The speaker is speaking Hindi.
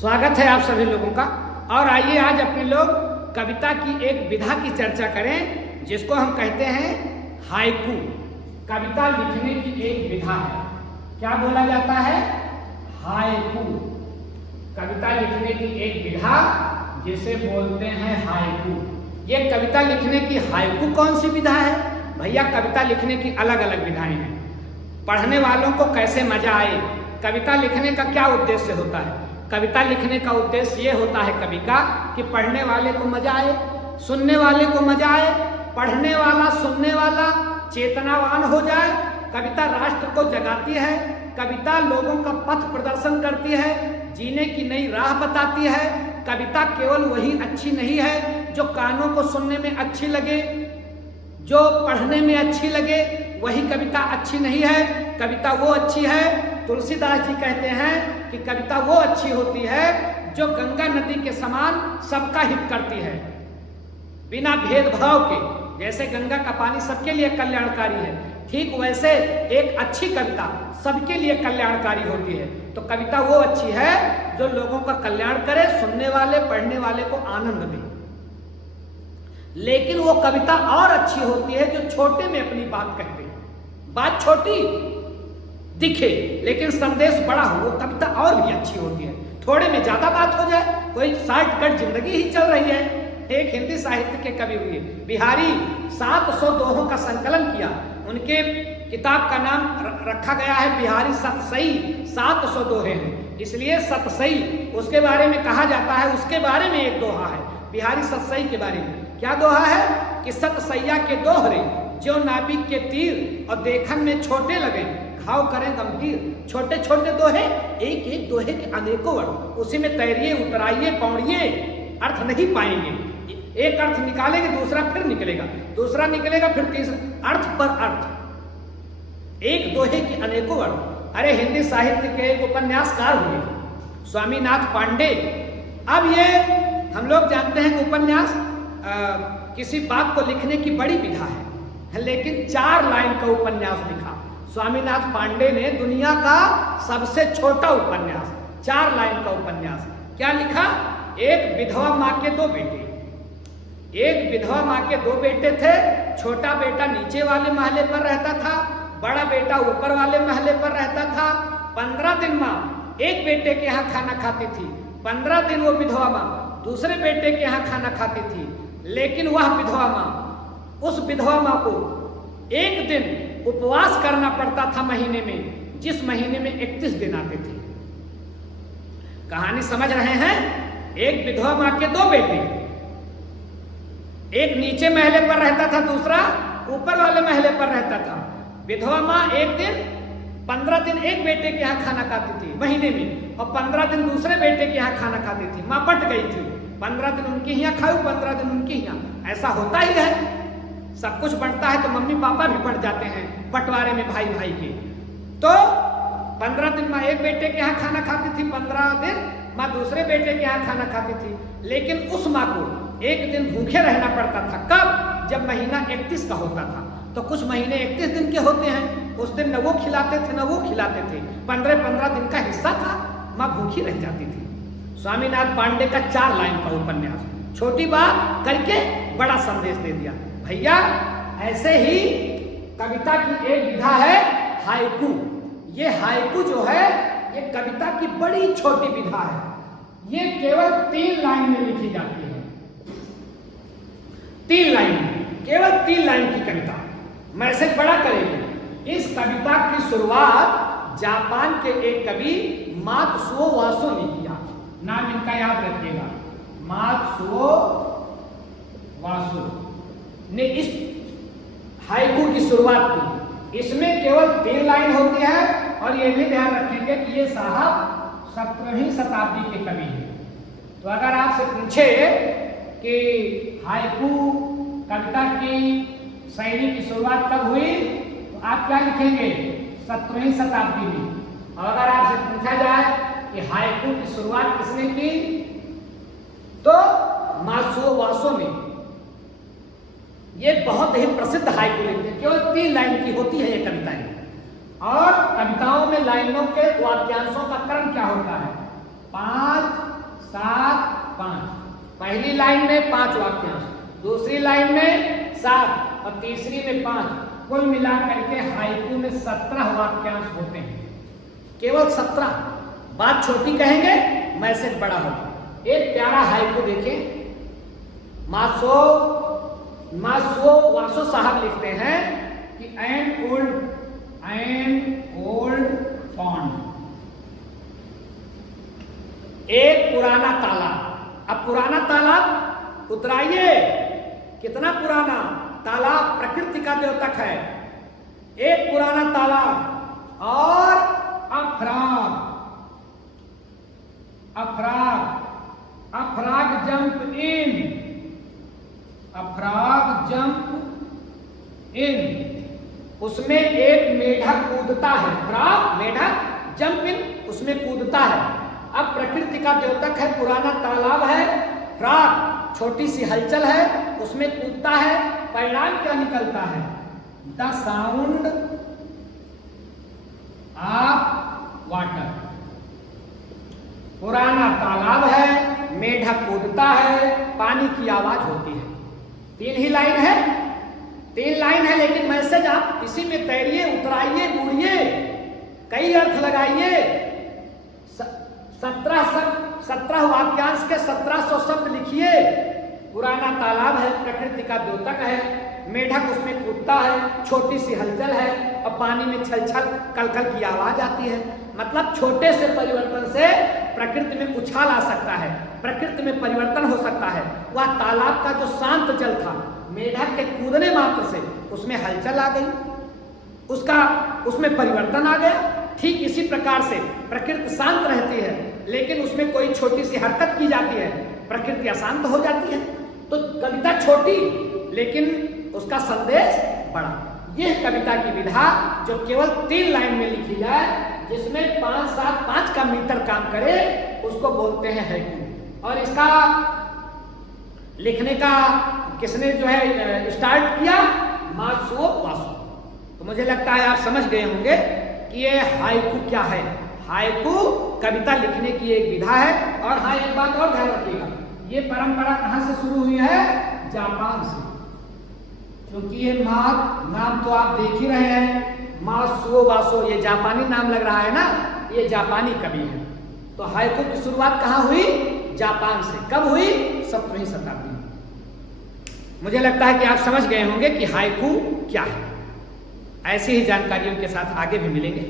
स्वागत है आप सभी लोगों का। और आइए आज अपने लोग कविता की एक विधा की चर्चा करें जिसको हम कहते हैं हाइकू। कविता लिखने की एक विधा है। क्या बोला जाता है? हाइकू। कविता लिखने की एक विधा जिसे बोलते हैं हाइकू। ये कविता लिखने की हाइकू कौन सी विधा है? भैया कविता लिखने की अलग अलग विधाएं हैं। पढ़ने वालों को कैसे मजा आए। कविता लिखने का क्या उद्देश्य होता है? कविता लिखने का उद्देश्य ये होता है कवि का कि पढ़ने वाले को मजा आए, सुनने वाले को मजा आए, पढ़ने वाला सुनने वाला चेतनावान हो जाए। कविता राष्ट्र को जगाती है, कविता लोगों का पथ प्रदर्शन करती है, जीने की नई राह बताती है। कविता केवल वही अच्छी नहीं है जो कानों को सुनने में अच्छी लगे, जो पढ़ने में अच्छी लगे, वही कविता अच्छी नहीं है। कविता वो अच्छी है, तुलसीदास जी कहते हैं कि कविता वो अच्छी होती है जो गंगा नदी के समान सबका हित करती है, बिना भेदभाव के। जैसे गंगा का पानी सबके लिए कल्याणकारी है, ठीक वैसे एक अच्छी कविता सबके लिए कल्याणकारी होती है। तो कविता वो अच्छी है जो लोगों का कल्याण करे, सुनने वाले पढ़ने वाले को आनंद दे। लेकिन वो कविता और अच्छी होती है जो छोटे में अपनी बात कहते हैं। बात छोटी दिखे लेकिन संदेश बड़ा हो, वो कविता और भी अच्छी होती है। थोड़े में ज्यादा बात हो जाए, कोई शॉर्टकट जिंदगी ही चल रही है। एक हिंदी साहित्य के कवि हुए बिहारी, 700 दोहों का संकलन किया। उनके किताब का नाम रखा गया है बिहारी सतसई। 700 दोहे हैं, इसलिए सतसई उसके बारे में कहा जाता है। उसके बारे में एक दोहा है बिहारी सतसई के बारे में। क्या दोहा है कि सतसैया के दोहरे जो नाबिक के तीर और देखन में छोटे लगे, घाव करें गंभीर। छोटे छोटे दोहे, एक एक दोहे के अनेकों अर्थ, उसी में तैरिए उतराइए पौड़िए, अर्थ नहीं पाएंगे। एक अर्थ निकालेंगे दूसरा फिर निकलेगा, दूसरा निकलेगा फिर तीसरा, अर्थ पर अर्थ, एक दोहे के अनेकों अर्थ। अरे हिंदी साहित्य के एक उपन्यासकार हुए स्वामीनाथ पांडे। अब ये हम लोग जानते हैं कि उपन्यास किसी बात को लिखने की बड़ी विधा है, लेकिन 4 लाइन का उपन्यास लिखा स्वामीनाथ पांडे ने। दुनिया का सबसे छोटा उपन्यास, 4 लाइन का उपन्यास। क्या लिखा? एक विधवा माँ के 2 बेटे। एक विधवा माँ के 2 बेटे थे। छोटा बेटा नीचे वाले महले पर रहता था, बड़ा बेटा ऊपर वाले महले पर रहता था। 15 दिन माँ एक बेटे के यहाँ खाना खाती थी, 15 दिन वो विधवा माँ दूसरे बेटे के यहाँ खाना खाती थी। लेकिन वह विधवा माँ, उस विधवा माँ को एक दिन उपवास करना पड़ता था महीने में, जिस महीने में 31 दिन आते थे। कहानी समझ रहे हैं? एक विधवा माँ के 2 बेटे, एक नीचे महले पर रहता था, दूसरा ऊपर वाले महले पर रहता था। विधवा माँ एक दिन 15 दिन एक बेटे के यहाँ खाना खाती थी महीने में, और 15 दिन दूसरे बेटे के यहाँ खाना खाती थी। माँ बट गई थी, 15 दिन उनके यहाँ खाओ, 15 दिन उनके यहाँ। ऐसा होता ही है, सब कुछ बढ़ता है तो मम्मी पापा भी बढ़ जाते हैं बंटवारे में भाई भाई के। तो 15 दिन माँ एक बेटे के यहाँ खाना खाती थी, 15 दिन माँ दूसरे बेटे के यहाँ खाना खाती थी। लेकिन उस माँ को एक दिन भूखे रहना पड़ता था। कब? जब महीना 31 का होता था। तो कुछ महीने 31 दिन के होते हैं, उस दिन न वो खिलाते थे न वो खिलाते थे, 15-15 दिन का हिस्सा था, माँ भूखी रह जाती थी। स्वामीनाथ पांडे का 4 लाइन का उपन्यास, छोटी बात करके बड़ा संदेश दे दिया। भैया ऐसे ही कविता की एक विधा है हाइकू। ये हाइकू जो है ये कविता की बड़ी छोटी विधा है। ये केवल 3 लाइन में लिखी जाती है, 3 लाइन में, केवल 3 लाइन की कविता मैसेज बड़ा करेगी। इस कविता की शुरुआत जापान के एक कवि मात्सुओ वासो ने किया। नाम इनका याद रखिएगा, मात्सुओ वासो ने इस हाइकू की शुरुआत की। इसमें केवल 3 लाइन होती है, और ये भी ध्यान रखेंगे कि ये साहब 17वीं शताब्दी के कवि हैं। तो अगर आपसे पूछे कि हाइकू कविता की शैली की शुरुआत कब हुई, तो आप क्या लिखेंगे? 17वीं शताब्दी में। और अगर आपसे पूछा जाए कि हाइकू की शुरुआत किसने की, तो मात्सुओ वासो ने। ये बहुत ही प्रसिद्ध हाइकू लिखते हैं, केवल 3 लाइन की होती है ये कविताएं। और कविताओं में लाइनों के वाक्यांशों का क्रम क्या होता है? 5 7 5। पहली लाइन में 5 वाक्यांश, दूसरी लाइन में 7 और तीसरी में 5। कुल मिलाकर के हाइकू में 17 वाक्यांश होते हैं, केवल 17। बात छोटी कहेंगे, मैसेज बड़ा होगा। एक प्यारा हाइकू देखें, मासो वासो साहब लिखते हैं कि एन ओल्ड पॉन्ड, एक पुराना तालाब। अब पुराना तालाब उतराइए, कितना पुराना तालाब प्रकृति का द्योतक है। एक पुराना तालाब और अफराग जंप इन, उसमें एक मेढक कूदता है। मेढक जंप इन, उसमें कूदता है। अब प्रकृति का द्योतक है, पुराना तालाब है, फ्रॉग छोटी सी हलचल है, उसमें कूदता है। परिणाम क्या निकलता है? The sound of water. पुराना तालाब है, मेढक कूदता है, पानी की आवाज होती है। 3 ही लाइन है, 3 लाइन है, लेकिन मैसेज आप इसी में तैरिए, उतराइए, गुड़िए, कई अर्थ लगाइए। 17 वाक्यांश के 1700 शब्द लिखिए। पुराना तालाब है, प्रकृति का द्योतक है, मेढक उसमें कूदता है, छोटी सी हलचल है और पानी में छलछल कलकल की आवाज आती है। मतलब छोटे से परिवर्तन से प्रकृति में उछाल आ सकता है, प्रकृति में परिवर्तन हो सकता है। वह तालाब का जो शांत जल था, मेढक के कूदने मात्र से उसमें हलचल आ गई, उसमें परिवर्तन आ गया। ठीक इसी प्रकार से प्रकृति शांत रहती है, लेकिन उसमें कोई छोटी सी हरकत की जाती है, प्रकृति अशांत हो जाती है। तो कविता छोटी लेकिन उसका संदेश बड़ा। यह कविता की विधा जो केवल 3 लाइन में लिखी जाए, जिसमें 5 7 5 का मीटर काम करे, उसको बोलते हैं हाइकू। और इसका लिखने का किसने जो है स्टार्ट किया? मासो वासो। तो मुझे लगता है आप समझ गए होंगे कि ये हाइकू क्या है। हाइकू कविता लिखने की एक विधा है। और हाँ, एक बात और ध्यान रखिएगा, ये परंपरा कहां से शुरू हुई है? जापान से। क्योंकि ये नाम तो आप देख ही रहे हैं, मासो वासो, ये जापानी नाम लग रहा है ना, ये जापानी कवि है। तो हाइकू की शुरुआत कहां हुई? जापान से। कब हुई? 17वीं शताब्दी में। मुझे लगता है कि आप समझ गए होंगे कि हाइकू क्या है। ऐसी ही जानकारियों के साथ आगे भी मिलेंगे।